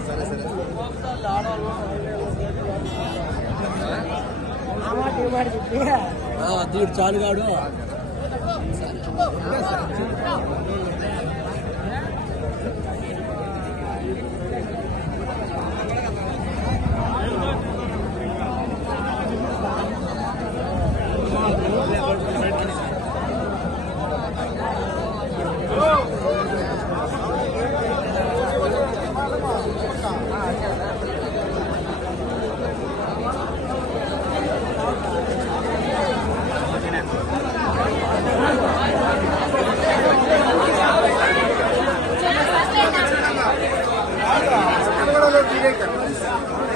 సరే సరే దూడు చాలు కాడు Thank you. どうした?